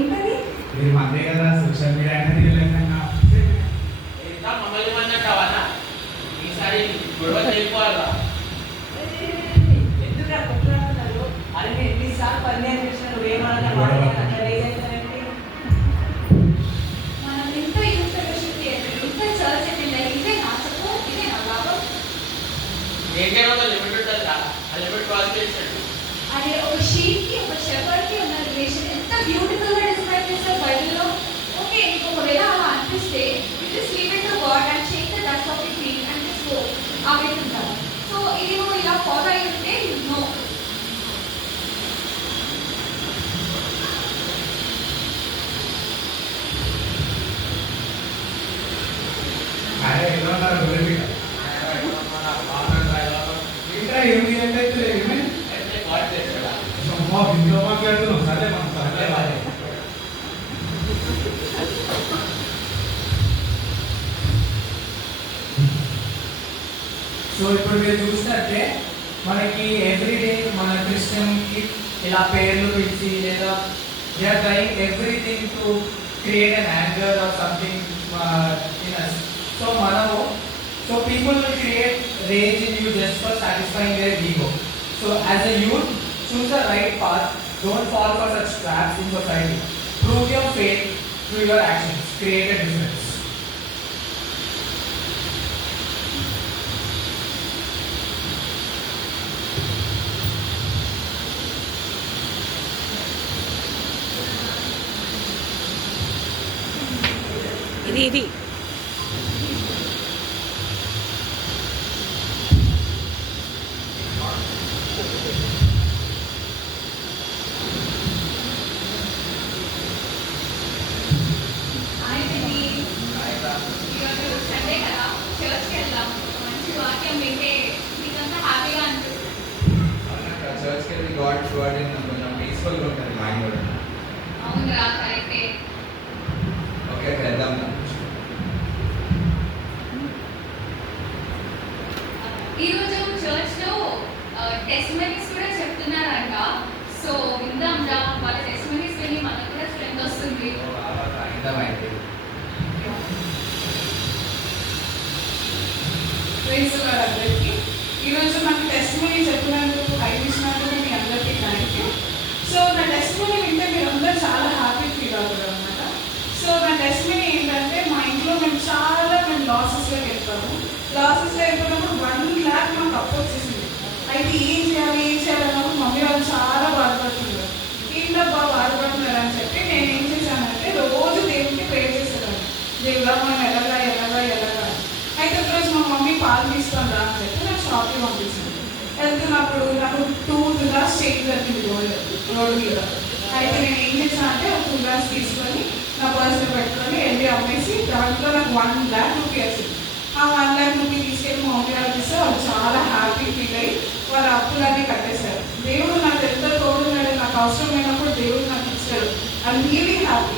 ఏంటది? మీరు మందే కదా సోషల్ మీడియా అనేది తెలియకుండా ఇంకా మమ్మల్ని మన్నా కావాలా? ఈసారి గొడవ చేయకపోవాలా? ఎందుకు కొట్లాడుతున్నారు? అది నేను ఎన్నిసార్లు పర్యాలు చేసిన నువ్వేమన్నా మనం ఇంత యూత్ ఫెలోషిప్ చేయాలి, ఇంత చర్చ్ అటెండ్ అయ్యి ఇదే నా చెప్పు, ఇదే నా లాభం. ఏకేమో లిమిట్ ఉంటుందా? ఆ లిమిట్ క్రాస్ చేసాడు. అదే ఒక షీప్ కి ఒక షెపర్డ్ కి ఉన్న రిలేషన్ ఎంత బ్యూటిఫుల్ గా డిస్క్రైబ్ చేస్తారు బైబిల్లో. ఓకే, నీకు ఒకవేళ అలా అనిపిస్తే you just leave it to God and shake the dust off the feet and just go ఆగేతుంటారు. సో ఇది నువ్వు ఇలా ఫాలో అయి ఉంటే నో. అరే ఎలా ఉన్నారు గురించి ఇంకా ఏమి అంటే ఏమి ఇంట్లో మాట్లాడుతున్నాం సరే మనం సరే సో ఇప్పుడు మీరు చూసినట్టే మనకి ఎవ్రీడే మన క్రిస్టియన్కి ఇలా పేర్లు పిలిచి లేదా they are trying everything to create an anger or something in us. So మనము so people will create rage in you just for satisfying their ego. So as a youth choose the right path. Don't fall for such traps in society. Prove your faith through your actions. Create a difference. ఇది Sunday కదా చర్చ్కి వెళ్దాం, మంచి వాక్యం వింటే నీకంతా హ్యాపీగా అనిపిస్తుంది. చర్చ్కి వెళ్ళి గాడ్ కొంచెం పీస్ఫుల్గా ఉంటుంది మైండ్ కూడా. అవునురా, కరెక్టే. ఓకే వెళ్దాం. ఈరోజు చర్చ్లో టెస్టిమనీస్ కూడా చెప్తున్నారంట. సో విందాంరా, వాళ్ళ టెస్టిమనీస్ విని మనకు కూడా స్ట్రెంత్ వస్తుంది. అర్థమైంది. అందరికీ ఈరోజు నాకు టెస్టిమనీ చెప్పినందుకు టైం ఇచ్చినందుకు మీ అందరికీ థ్యాంక్ యూ. సో నా టెస్టిమనీ వింటే మీరు అందరూ చాలా హ్యాపీ ఫీల్ అవుతారు అనమాట. సో నా టెస్టిమనీ ఏంటంటే మా ఇంట్లో మేము లాసెస్లోకి వెళ్తాము. లాసెస్లో వెళ్ళినప్పుడు 1 lakh మాకు అప్పు వచ్చేసింది. అయితే ఏం చేయాలన్నప్పుడు మమ్మీ వాళ్ళు చాలా బాధపడుతున్నారు. ఏంటబ్బా బాధపడుతున్నారు అని చెప్పి నేను ఏం చేశానంటే రోజు దేవుడికి ప్రేర్ చేసేదాన్ని, దేవుడా మనం ఎలాగా అయితే ఒకరోజు మా మమ్మీ పాలు తీసుకొని రా అని చెప్పి నాకు షాప్కి పంపించింది. వెళ్తున్నప్పుడు నాకు 2 తులాస్ చైన్ దొరికింది రోడ్డు మీద. అయితే నేను ఏం చేశాను అంటే ఒక 2 తులాస్ తీసుకొని నా పర్సులో పెట్టుకొని వెళ్ళి అమ్మేసి దాంట్లో నాకు 1 lakh రూపీ వచ్చింది. ఆ 1 lakh రూపీ తీసుకెళ్ళి మా మమ్మీ వాళ్ళకి ఇస్తే వాళ్ళు చాలా హ్యాపీ ఫీల్ అయ్యి వాళ్ళ అప్పులన్నీ కట్టేశారు. దేవుడు నాకు ఎంత తోడున్నాడు, నాకు అవసరమైనప్పుడు దేవుడు నాకు ఇచ్చాడు. I'm really happy.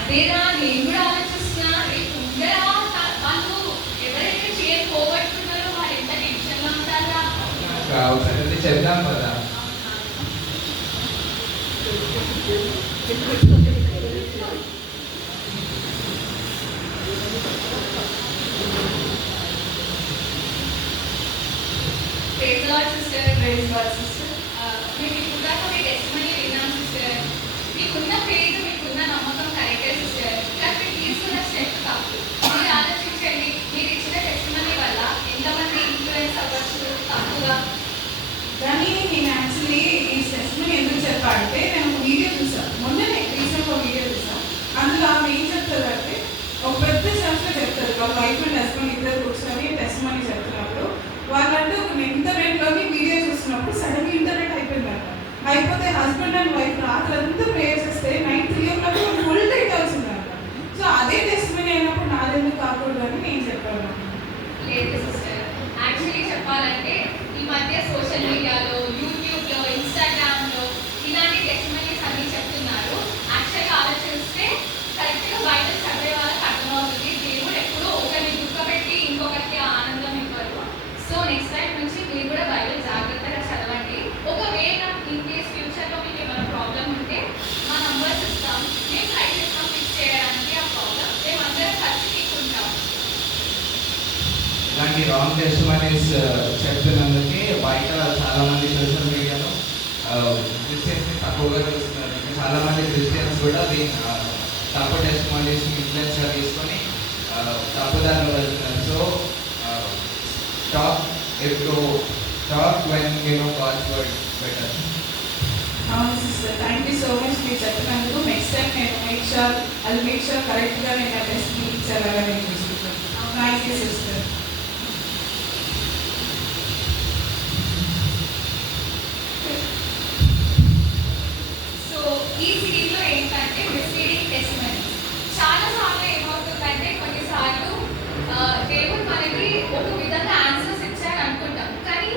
అదేరా నేను కూడా ఆలోచిస్తున్నా, రేపు ఉండరా వాళ్ళు ఎవరైతే చైర్ పోగొట్టుకున్నారో వాళ్ళు ఎంత టెన్షన్లో ఉంటారా. ఒకసారి చెప్దాం కదా. Praise lord sister. Praise lord sister. మీకు ఇప్పుడు దాకా మీ టెస్టిమనీ విన్నాం సిస్టర్. మీకున్న ఫెయిత్, మీకున్న నమ్మకం కరెక్టే సిస్టర్. కానీ మీరు తీసుకున్న స్టెప్ తప్పు. మీరు ఆలోచించండి, మీరు ఇచ్చిన టెస్టిమనీ వల్ల ఎంతమంది ఇన్ఫ్లుయెన్స్ అవ్వచ్చు తప్పుగా. కానీ నేను యాక్చువల్లీ ఈ టెస్టిమనీ ఎందుకు చెప్పాలంటే నేను ఒక వీడియో చూసాను, మొన్ననే రీసెంట్గా ఒక వీడియో చూసాను. అందులో ఆమె ఏం చెప్తారంటే ఒక పెద్ద చర్చ్లో చెప్తారు, వాళ్ళ వైఫ్ అండ్ హస్బెండ్ ఇద్దరు కూర్చొని టెస్టిమనీ చెప్తున్నప్పుడు వాళ్ళంటే ఒక ఇంటర్నెట్లోని వీడియో చూస్తున్నప్పుడు సడన్గా ఇంటర్నెట్ అయిపోయిందంట. అయిపోతే హస్బెండ్ అండ్ వైఫ్ రాత్రంతా ప్రేయర్ చేస్తే నైట్ 3 o'clock ఫుల్ డేట్ వచ్చిందంట. సో అదే టెస్టిమనీ అయినప్పుడు నాదెందుకు కాకూడదు అని నేను చెప్పాను. లేదు సిస్టర్, యాక్చువల్లీ చెప్పాలంటే ఈ మధ్య సోషల్ మీడియాలో, యూట్యూబ్లో, ఇన్స్టాగ్రామ్లో ఇలాంటి టెస్టిమనీస్ అన్నీ చెప్తున్నారు. యాక్చువల్గా ఆలోచిస్తే కరెక్ట్గా బైబిల్ చదివే వాళ్ళకి అర్థమవుతుంది, దేవుడు ఎప్పుడూ ఒకరిని దుఃఖపెట్టి ఇంకొకరికి ఆనందం ఇవ్వరు. సో నెక్స్ట్ టైం నుంచి మీరు కూడా బైబిల్ ఇలాంటి రాంగ్ టెస్టిమనీస్ చెప్తున్నందుకే బయట చాలామంది సోషల్ మీడియాలో క్రిస్టియన్స్ని తక్కువగా చూస్తున్నారు. చాలామంది క్రిస్టియన్స్ కూడా తప్పు టెస్టిమనీస్ని ఇన్ఫ్లుయెన్స్గా తీసుకొని తప్పుదారిలో వెళ్తున్నారు. So talk when you know God's word better. అవును sister, thank you so much మీరు చెప్పినందుకు. నెక్స్ట్ టైం నేను మేక్ షూర్ కరెక్ట్గా నేను ఆ టెస్ట్ని ఇచ్చేలాగా నేను చూసుకుంటాను. Thank you sister. సో ఈ సిరీస్లో ఏంటంటే మిస్లీడింగ్ టెస్టిమనీ. చాలా సార్లు ఏమవుతుందంటే కొన్నిసార్లు దేవుడు మనకి ఒక విధంగా ఆన్సర్స్ ఇచ్చాడు అనుకుంటాం, కానీ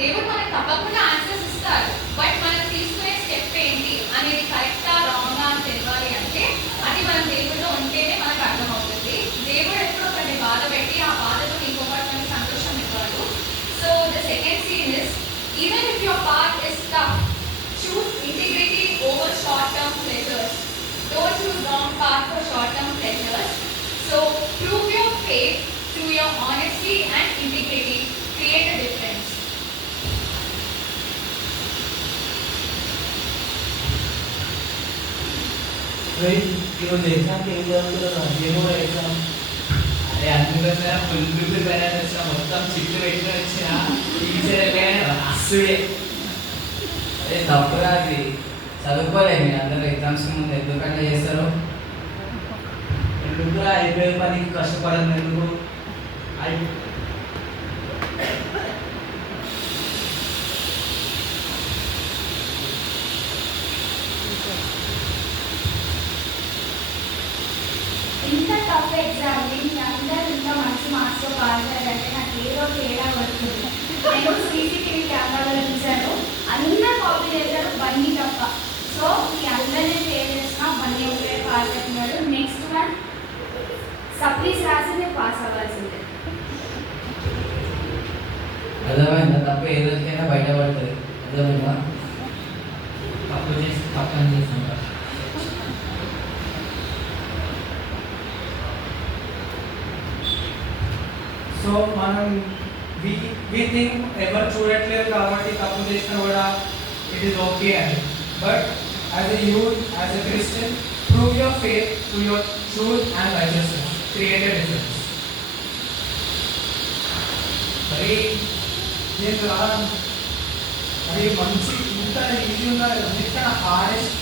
దేవుడు మనకు తప్పకుండా ఆన్సర్స్ ఇస్తారు. బట్ మనం తీసుకునే స్టెప్ ఏంటి అనేది కరెక్టా రాంగా అని తెలియాలి అంటే అది మనం దేవుడిలో ఉంటేనే మనకు అర్థమవుతుంది. దేవుడు ఎప్పుడో ఒకటి బాధ పెట్టి ఆ బాధతో ఇంకొకటి మనకి సంతోషం ఇవ్వడు. So the second scene is even if your path is tough, choose integrity over short-term pleasures. Don't choose wrong path for short-term pleasures. So prove your faith through your honesty and integrity. Create a difference. ఈరోజు ఎగ్జామ్కి ఏం జరుగుతుందో ఏమో exam. అదే అందుకోసం full prepare అని వచ్చిన, మొత్తం చిట్లు పెట్టుకొని వచ్చిన టీచర్ అస్సుడే. అదే తప్పురా, అది చదువుకోలేదు. మీరు అందరూ ఎగ్జామ్స్ ముందు ఎందుకంటే చేస్తారు. ఎందుకురా అయిపోయే పనికి కష్టపడదు ఎందుకు? ఇంత టఫ్ ఎగ్జామ్ని మీ అందరూ ఇంత మంచి మార్క్స్లో పాస్ అయ్యారంటే నాకు ఏదో తేడా పడుతుంది. నేను సీసీటీవీ కెమెరాలో చూశాను, అందరూ కాపీ చేశారు బండి తప్ప. సో మీ అందరినీ షేర్ చేసిన బండి ఒకటే పాస్ అవుతున్నాడు. నెక్స్ట్ వన్ సప్లీస్ రాసి మీరు పాస్ అవ్వాల్సిందే. అర్థమైందా? తప్పు ఏ రోజుకైనా బయటపడుతుంది. అర్థమైందా? తప్పు చేసి తప్పని చేసిన సో మనం వి థింక్ ఎవరు చూడట్లేదు కాబట్టి తప్పు చేసినా కూడా ఇట్ ఈస్ ఓకే అని. But as a youth, as a Christian, prove your faith to your truth and righteousness. Create a difference. మరి నేను అది మంచి ఇంత ఈజీ ఉన్నారు కదా, అన్నిటికన్నా హార్డెస్ట్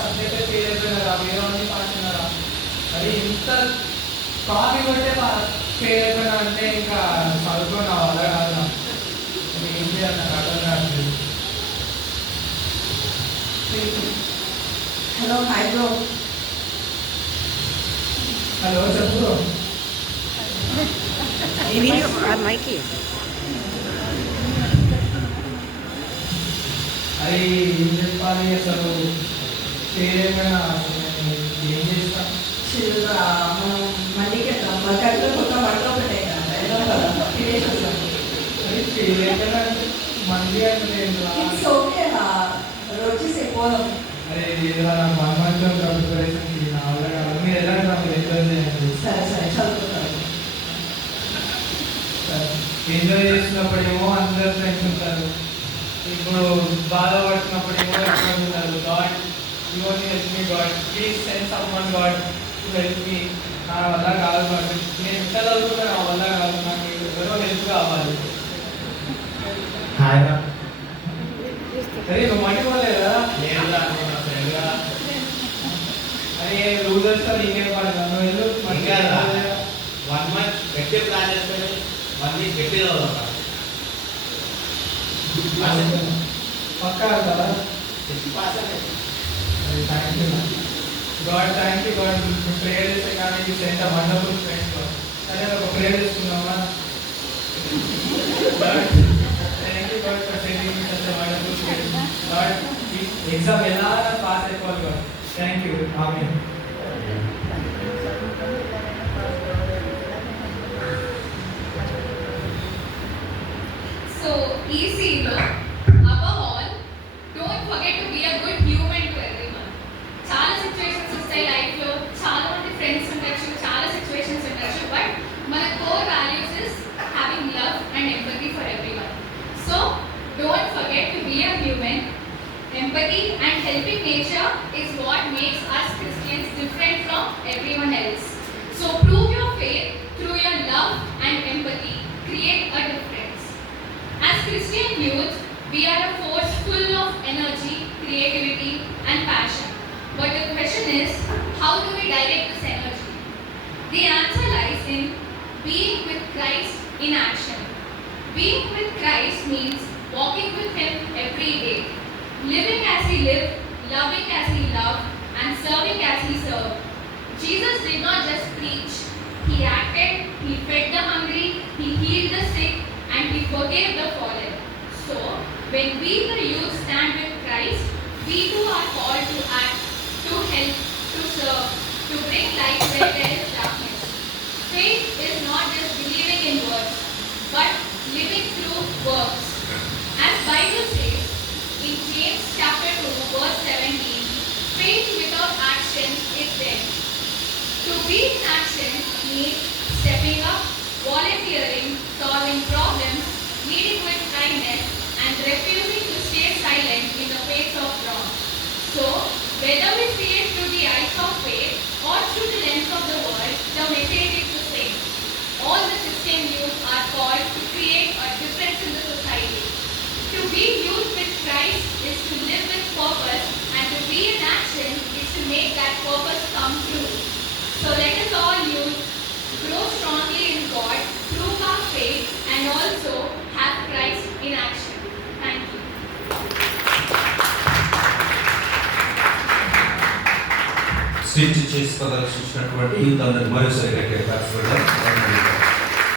సబ్జెక్టే ఫెయిల్ అయిపోయినారా, వేరే మంది పాస్ అయినారా? మరి ఇంత కాపీ కొట్టే ఫెయిల్ అయిపోయినా అంటే ఇంకా చదువుకున్న వల్ల కాదు. ఏం చేయాలి నాకు అర్థం కావట్లేదు. Hello, hi bro. హలో, చెప్పు. అది ఏం చెప్పాలి అసలు? ఫెయిల్ అయిపోయినా ఏం చేస్తాం? మళ్ళీ కొత్త బట్టలు పెట్టాయి కదా, అది ఫెయిల్ అయిపోయినా మంది అంటే ఓకేనా వచ్చేసి పోదాం. అరే ఏదైనా 1 month ప్రిపరేషన్కి నా వల్ల కాదు. మీరు ఎలా మీరు ఎంజాయ్ చేయండి. సరే సరే చదువుకుంటాను. ఎంజాయ్ చేసినప్పుడేమో అందరు ఫ్రెండ్స్ ఉంటారు, ఇప్పుడు బాధపడుతున్నప్పుడేమో ఎక్కడ ఉంటారు. God, you only help me God, please send someone God to help me. నా వల్ల కాదు, నాకు నేను ఎంత చదువుకున్నా నా వల్ల కాదు, నాకు ఎవరో హెల్ప్ కావాలి. అరే నువ్వు మర్చిపోలేదా? అరే రూజర్స్ నీకేం పడదా? నువ్వు వెళ్ళు. 1 month గట్టి ప్లాన్ చేసుకొని 1 week గట్టిగా చదువుతాం. పక్కా కదా? Thank you God, thank you God. Prayer చేస్తే కానీ సెంట్ వండర్ఫుల్ ఫ్రెండ్స్. సరే ఒక ప్రేయర్ చేసుకుందామా? Thank you God for sending me such a wonderful friends. God ఈ ఎగ్జామ్ ఎలా పాస్ అయిపోవాలి God. Thank you. Amen. So ఈ scene లో above all, don't forget to be a good human to everyone. చాలా situations వస్తాయి life లో, చాలా మంది ఫ్రెండ్స్ ఉండొచ్చు, చాలా సిచ్యువేషన్స్ ఉండొచ్చు, బట్ మన core values is Empathy and helping nature is what makes us Christians different from everyone else. So prove your faith through your love and empathy. Create a difference. As Christian youth, we are a force full of energy, creativity and passion. But the question is, how do we direct this energy? The answer lies in being with Christ in action. Being with Christ means walking with Him every day, living as He lived, loving as He loved, and serving as He served. Jesus did not just preach, He acted, He fed the hungry, He healed the sick, and He forgave the fallen. So, when we the youth stand with Christ, we too are called to act, to help, to serve, to bring light where there is darkness. Faith is not just believing in words, but living through works. As Bible says in James chapter 2 verse 17, faith without action is dead. To be in action means stepping up, volunteering, solving problems, leading with kindness, and refusing to stay silent in the face of wrong. So, whether we see it through the eyes of faith or through the lens of the world, the message is the same. All the Christian youth are called to create a difference in the society. To be youth with Christ is to live with purpose, and to be in action is to make that purpose come true. So let us all youth grow strongly in God, prove our faith, and also have Christ in action. Thank you. Switch చేసి ప్రదర్శించినటువంటి youth అందరికి మరోసారి గట్టిగా